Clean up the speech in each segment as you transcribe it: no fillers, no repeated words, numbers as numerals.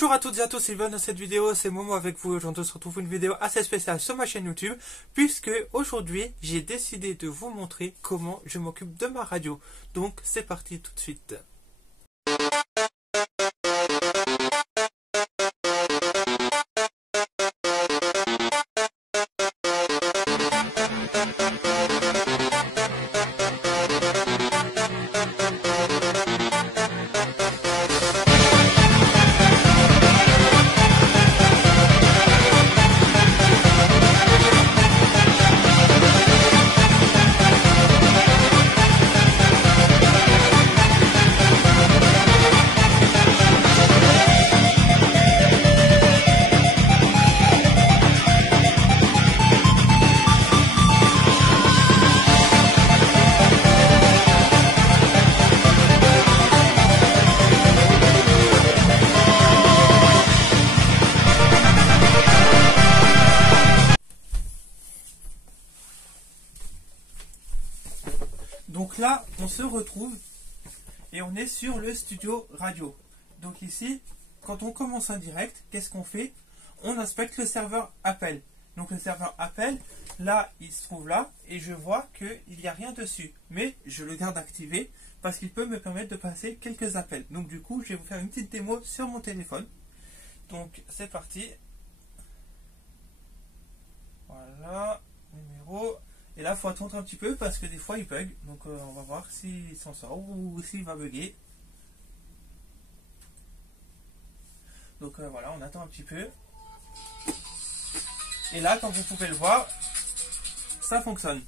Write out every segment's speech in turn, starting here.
Bonjour à toutes et à tous, Sylvain dans cette vidéo, c'est Momo avec vous. Aujourd'hui on se retrouve pour une vidéo assez spéciale sur ma chaîne YouTube, puisque aujourd'hui j'ai décidé de vous montrer comment je m'occupe de ma radio. Donc c'est parti tout de suite. Donc là, on se retrouve et on est sur le studio radio. Donc ici, quand on commence un direct, qu'est-ce qu'on fait? On inspecte le serveur appel. Donc le serveur appel, là, il se trouve là et je vois qu'il n'y a rien dessus. Mais je le garde activé parce qu'il peut me permettre de passer quelques appels. Donc du coup, je vais vous faire une petite démo sur mon téléphone. Donc c'est parti. Voilà, numéro. Et là, il faut attendre un petit peu parce que des fois, il bug. Donc, on va voir s'il s'en sort ou s'il va bugger. Donc, voilà, on attend un petit peu. Et là, comme vous pouvez le voir, ça fonctionne.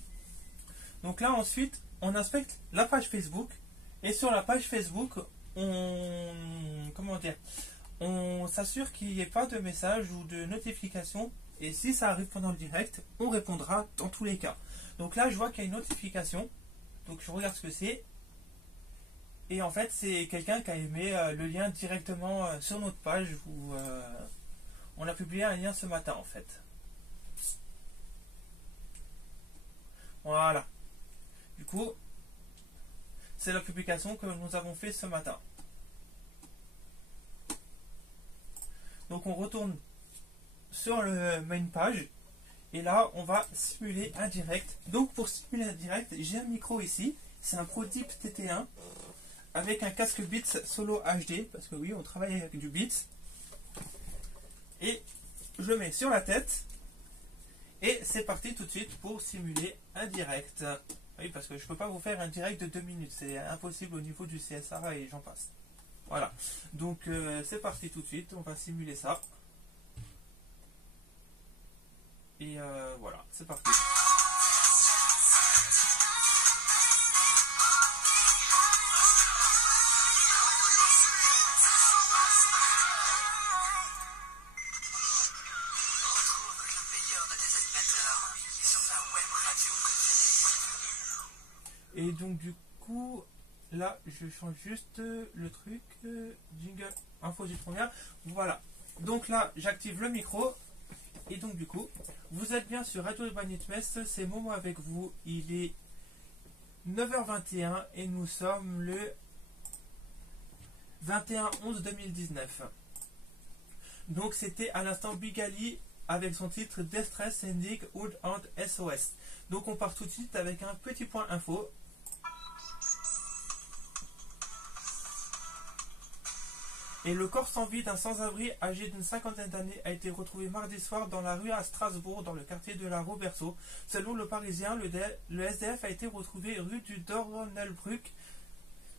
Donc là, ensuite, on inspecte la page Facebook. Et sur la page Facebook, on s'assure qu'il n'y ait pas de message ou de notification. Et si ça arrive pendant le direct, on répondra dans tous les cas. Donc là, je vois qu'il y a une notification. Donc je regarde ce que c'est. Et en fait, c'est quelqu'un qui a aimé le lien directement sur notre page où on a publié un lien ce matin en fait. Voilà. Du coup, c'est la publication que nous avons fait ce matin. Donc on retourne sur le main page et là on va simuler un direct. Donc pour simuler un direct, j'ai un micro ici, c'est un ProDeep TT1 avec un casque Beats Solo HD parce que oui, on travaille avec du Beats, et je le mets sur la tête et c'est parti tout de suite pour simuler un direct. Oui, parce que je peux pas vous faire un direct de 2 minutes, c'est impossible au niveau du CSA et j'en passe. Voilà, donc c'est parti tout de suite, on va simuler ça. Et voilà, c'est parti. Et donc du coup, là, je change juste le truc, jingle, info du première. Voilà. Donc là, j'active le micro. Et donc du coup, vous êtes bien sur Radio Urban Nitmess, c'est Momo avec vous. Il est 9h21 et nous sommes le 21/11/2019. Donc c'était à l'instant Bigali avec son titre Distress Sending Hood and SOS. Donc on part tout de suite avec un petit point info. Et le corps sans vie d'un sans-abri âgé d'une cinquantaine d'années a été retrouvé mardi soir dans la rue à Strasbourg, dans le quartier de la Roberceau. Selon le Parisien, le SDF a été retrouvé rue du Dornelbrück.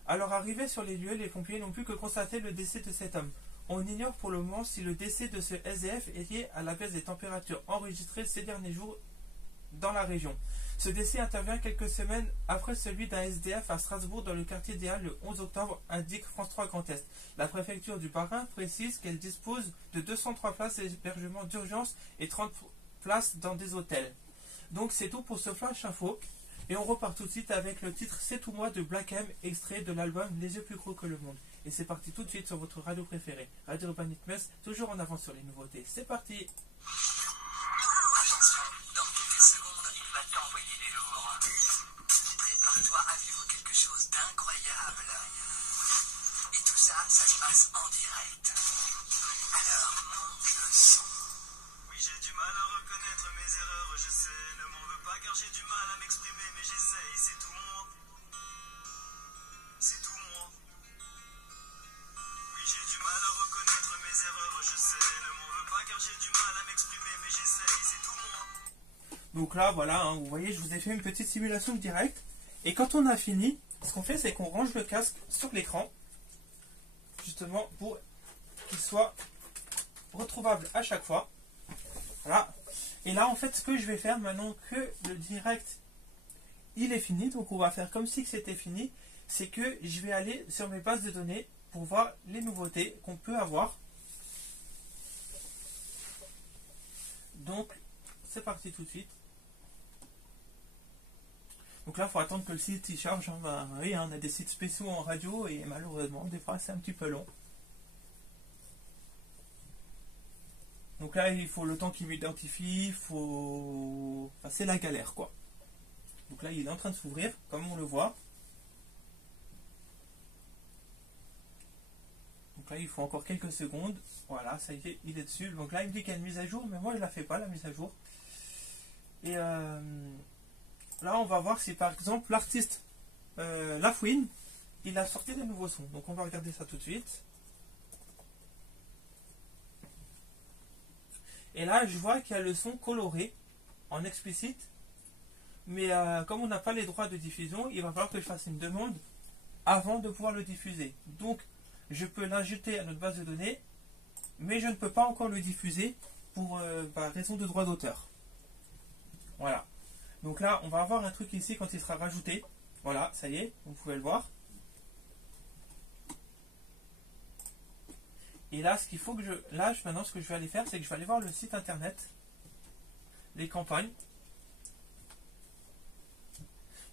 Alors arrivé sur les lieux, les pompiers n'ont pu que constater le décès de cet homme. On ignore pour le moment si le décès de ce SDF est lié à la baisse des températures enregistrées ces derniers jours dans la région. Ce décès intervient quelques semaines après celui d'un SDF à Strasbourg dans le quartier des Halles le 11 octobre, indique France 3 Grand Est. La préfecture du Bas-Rhin précise qu'elle dispose de 203 places d'hébergement d'urgence et 30 places dans des hôtels. Donc c'est tout pour ce flash info. Et on repart tout de suite avec le titre C'est tout moi de Black M, extrait de l'album Les yeux plus gros que le monde. Et c'est parti tout de suite sur votre radio préférée. Radio Urban Nitmess, toujours en avance sur les nouveautés. C'est parti! Prépare-toi à vivre quelque chose d'incroyable. Et tout ça, ça se passe en direct. erreurs, je sais. Ne m'en veux pas car j'ai du mal à m'exprimer, mais j'essaye, c'est tout moi. C'est tout moi. Oui, j'ai du mal à reconnaître mes erreurs, je sais. Ne m'en veux pas car j'ai du mal à m'exprimer, mais j'essaye, c'est tout moi. Donc là, voilà, hein, vous voyez, je vous ai fait une petite simulation de direct. Et quand on a fini, ce qu'on fait, c'est qu'on range le casque sur l'écran, justement pour qu'il soit retrouvable à chaque fois. Voilà. Et là, en fait, ce que je vais faire maintenant que le direct, il est fini, donc on va faire comme si c'était fini, c'est que je vais aller sur mes bases de données pour voir les nouveautés qu'on peut avoir. Donc, c'est parti tout de suite. Donc là, il faut attendre que le site il charge. Hein. Bah, oui, hein, on a des sites spéciaux en radio et malheureusement, des fois, c'est un petit peu long. Donc là, il faut le temps qu'il m'identifie. Enfin, c'est la galère, quoi. Donc là, il est en train de s'ouvrir, comme on le voit. Donc là, il faut encore quelques secondes. Voilà, ça y est, il est dessus. Donc là, il me dit qu'il y a une mise à jour, mais moi, je ne la fais pas, la mise à jour. Et là, on va voir si, par exemple, l'artiste Lafouine, il a sorti des nouveaux sons. Donc on va regarder ça tout de suite. Et là, je vois qu'il y a le son coloré en explicite. Mais comme on n'a pas les droits de diffusion, il va falloir que je fasse une demande avant de pouvoir le diffuser. Donc, je peux l'ajouter à notre base de données, mais je ne peux pas encore le diffuser pour raison de droit d'auteur. Voilà. Donc là, on va avoir un truc ici quand il sera rajouté. Voilà, ça y est, vous pouvez le voir. Et là, ce qu'il faut que je... Là, maintenant, ce que je vais aller faire, c'est que je vais aller voir le site internet, les campagnes.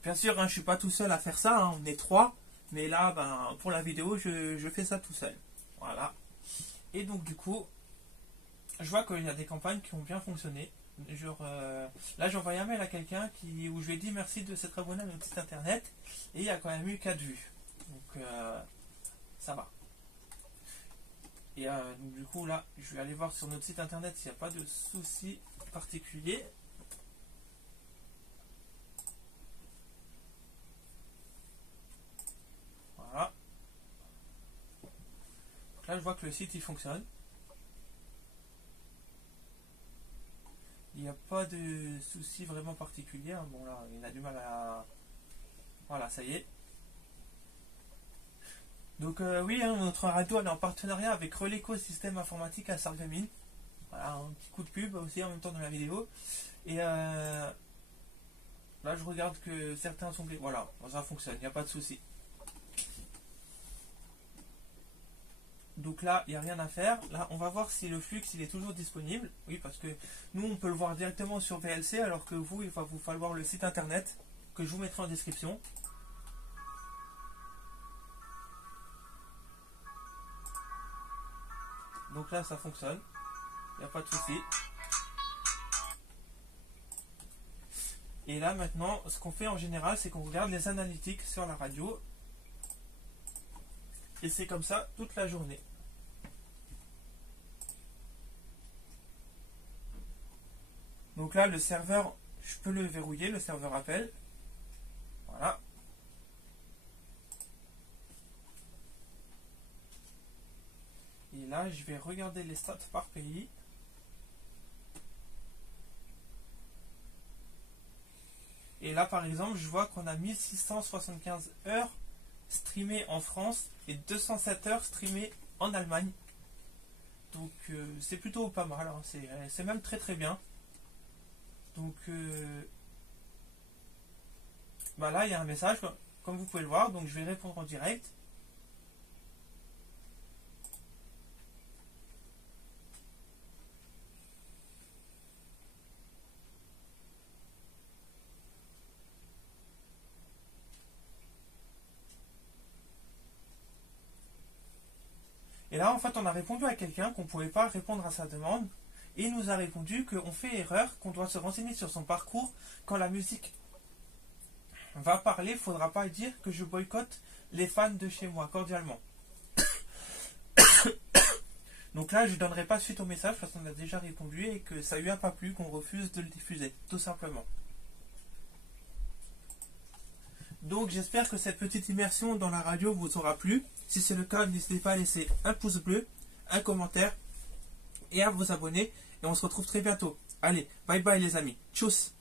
Bien sûr, hein, je ne suis pas tout seul à faire ça, hein, on est 3. Mais là, pour la vidéo, je fais ça tout seul. Voilà. Et donc, du coup, je vois qu'il y a des campagnes qui ont bien fonctionné. Genre, là, j'ai envoyé un mail à quelqu'un où je lui ai dit merci de s'être abonné à notre site internet. Et il y a quand même eu 4 vues. Donc, ça va. Et donc, du coup, là, je vais aller voir sur notre site internet s'il n'y a pas de soucis particuliers. Voilà. Donc là, je vois que le site, il fonctionne. Il n'y a pas de soucis vraiment particuliers. Hein. Bon, là, il a du mal à... Voilà, ça y est. Donc oui, hein, notre radio elle est en partenariat avec Releco Système Informatique à Sarreguemines. Voilà, un petit coup de pub aussi en même temps dans la vidéo. Et là je regarde que certains sont... Voilà, ça fonctionne, il n'y a pas de souci. Donc là, il n'y a rien à faire. Là, on va voir si le flux il est toujours disponible. Oui, parce que nous, on peut le voir directement sur VLC, alors que vous, il va vous falloir le site internet que je vous mettrai en description. Donc là, ça fonctionne. Il n'y a pas de souci. Et là, maintenant, ce qu'on fait en général, c'est qu'on regarde les analytiques sur la radio. Et c'est comme ça toute la journée. Donc là, le serveur, je peux le verrouiller, le serveur appel. Voilà. Et là, je vais regarder les stats par pays. Et là, par exemple, je vois qu'on a 1675 heures streamées en France et 207 heures streamées en Allemagne. Donc, c'est plutôt pas mal. Hein. C'est même très très bien. Donc, là, il y a un message, comme vous pouvez le voir. Donc, je vais répondre en direct. Et là, en fait, on a répondu à quelqu'un qu'on ne pouvait pas répondre à sa demande. Et il nous a répondu qu'on fait erreur, qu'on doit se renseigner sur son parcours. Quand la musique va parler, il ne faudra pas dire que je boycotte les fans de chez moi, cordialement. Donc là, je ne donnerai pas suite au message parce qu'on a déjà répondu et que ça lui a pas plu, qu'on refuse de le diffuser, tout simplement. Donc j'espère que cette petite immersion dans la radio vous aura plu. Si c'est le cas, n'hésitez pas à laisser un pouce bleu, un commentaire et à vous abonner. Et on se retrouve très bientôt. Allez, bye bye les amis. Tchuss.